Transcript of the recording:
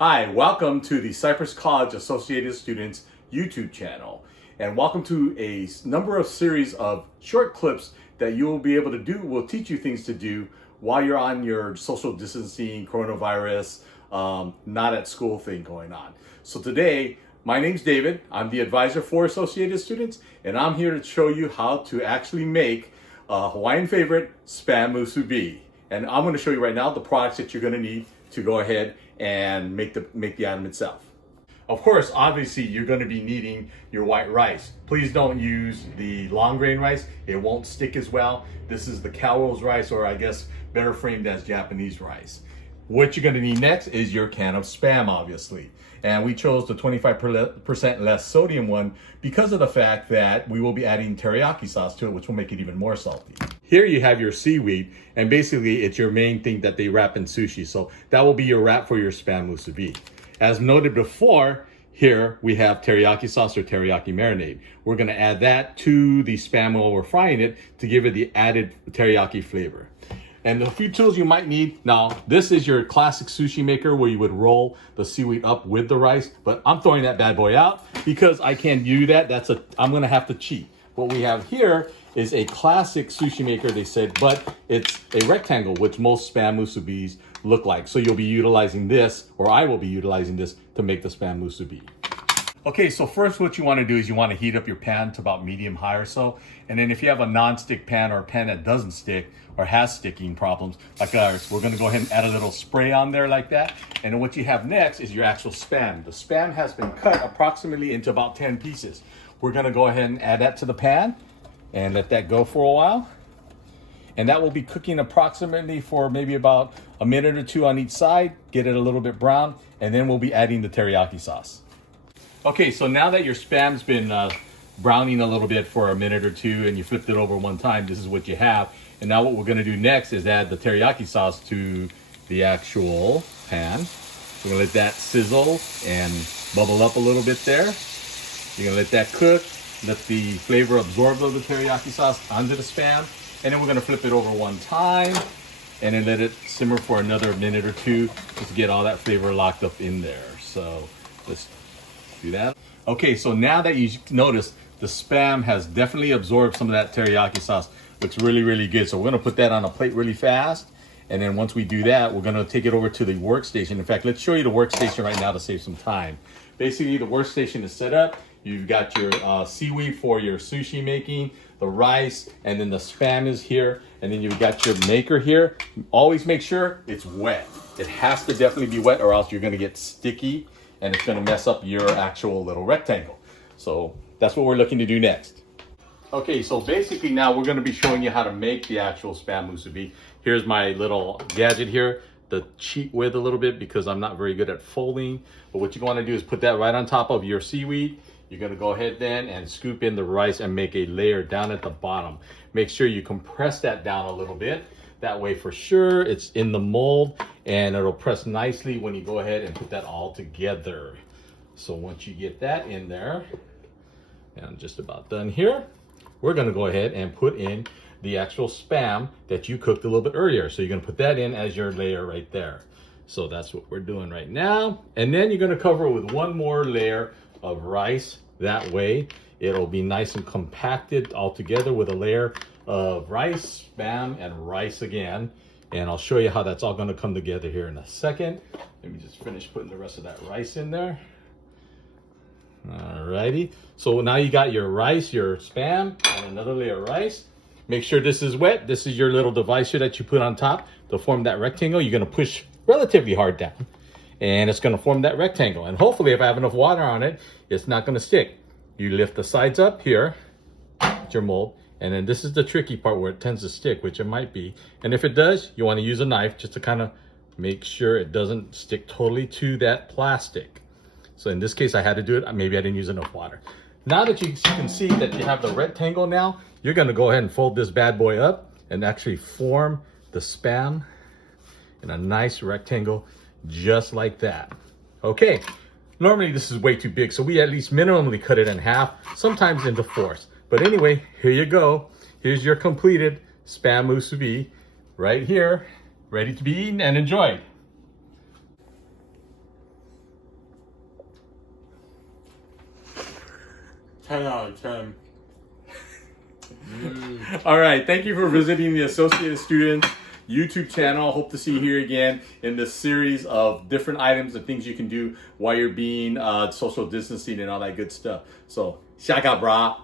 Hi, welcome to the Cypress College Associated Students YouTube channel. And welcome to a number of series of short clips that you will be able to do, will teach you things to do while you're on your social distancing, coronavirus, not at school thing going on. So today, my name's David. I'm the advisor for Associated Students, and I'm here to show you how to actually make a Hawaiian favorite, Spam Musubi. And I'm going to show you right now the products that you're going to need to go ahead and make the item itself. Of course, obviously, you're going to be needing your white rice. Please don't use the long grain rice. It won't stick as well. This is the Calrose rice, or I guess better framed as Japanese rice. What you're going to need next is your can of Spam, obviously. And we chose the 25% less sodium one because of the fact that we will be adding teriyaki sauce to it, which will make it even more salty. Here you have your seaweed, and basically it's your main thing that they wrap in sushi. So that will be your wrap for your Spam Musubi. As noted before, here we have teriyaki sauce or teriyaki marinade. We're going to add that to the Spam while we're frying it to give it the added teriyaki flavor. And a few tools you might need. Now, this is your classic sushi maker where you would roll the seaweed up with the rice, but I'm throwing that bad boy out because I can't do that. I'm gonna have to cheat. What we have here is a classic sushi maker, they said, but it's a rectangle, which most Spam Musubis look like. So you'll be utilizing this, or I will be utilizing this to make the Spam Musubi. Okay, so first what you want to do is you want to heat up your pan to about medium high or so. And then if you have a non-stick pan or a pan that doesn't stick or has sticking problems like ours, we're going to go ahead and add a little spray on there like that. And then what you have next is your actual Spam. The Spam has been cut approximately into about 10 pieces. We're going to go ahead and add that to the pan and let that go for a while. And that will be cooking approximately for maybe about a minute or two on each side, get it a little bit brown, and then we'll be adding the teriyaki sauce. Okay, so now that your Spam's been browning a little bit for a minute or two and you flipped it over one time, this is what you have. And now what we're gonna do next is add the teriyaki sauce to the actual pan. We're gonna let that sizzle and bubble up a little bit there. You're gonna let that cook, let the flavor absorb of the teriyaki sauce onto the Spam, and then we're gonna flip it over one time and then let it simmer for another minute or two just to get all that flavor locked up in there. So let's do that. Okay, so now that you notice the Spam has definitely absorbed some of that teriyaki sauce. Looks really, really good. So we're gonna put that on a plate really fast. And then once we do that, we're gonna take it over to the workstation. In fact, let's show you the workstation right now to save some time. Basically, the workstation is set up. You've got your seaweed for your sushi making, the rice, and then the Spam is here. And then you've got your maker here. Always make sure it's wet. It has to definitely be wet or else you're gonna get sticky and it's gonna mess up your actual little rectangle. So that's what we're looking to do next. Okay, so basically now we're gonna be showing you how to make the actual Spam Musubi. Here's my little gadget here to cheat with a little bit because I'm not very good at folding. But what you wanna do is put that right on top of your seaweed. You're gonna go ahead then and scoop in the rice and make a layer down at the bottom. Make sure you compress that down a little bit. That way for sure it's in the mold and it'll press nicely when you go ahead and put that all together. So once you get that in there, and I'm just about done here, we're gonna go ahead and put in the actual Spam that you cooked a little bit earlier. So you're gonna put that in as your layer right there. So that's what we're doing right now. And then you're gonna cover it with one more layer of rice. That way it'll be nice and compacted all together with a layer of rice, Spam, and rice again. And I'll show you how that's all gonna come together here in a second. Let me just finish putting the rest of that rice in there. Alrighty, so now you got your rice, your Spam, and another layer of rice. Make sure this is wet. This is your little device here that you put on top to form that rectangle. You're gonna push relatively hard down and it's gonna form that rectangle. And hopefully if I have enough water on it, it's not gonna stick. You lift the sides up here, with your mold, and then this is the tricky part where it tends to stick, which it might be. And if it does, you wanna use a knife just to kind of make sure it doesn't stick totally to that plastic. So in this case, I had to do it. Maybe I didn't use enough water. Now that you can see that you have the rectangle now, you're gonna go ahead and fold this bad boy up and actually form the Spam in a nice rectangle, just like that. Okay, normally this is way too big, so we at least minimally cut it in half, sometimes into fourths. But anyway, here you go. Here's your completed Spam Musubi right here, ready to be eaten and enjoyed. 10 out of 10. All right. Thank you for visiting the Associated Students YouTube channel. Hope to see you here again in this series of different items and things you can do while you're being social distancing and all that good stuff. So, shaka bra.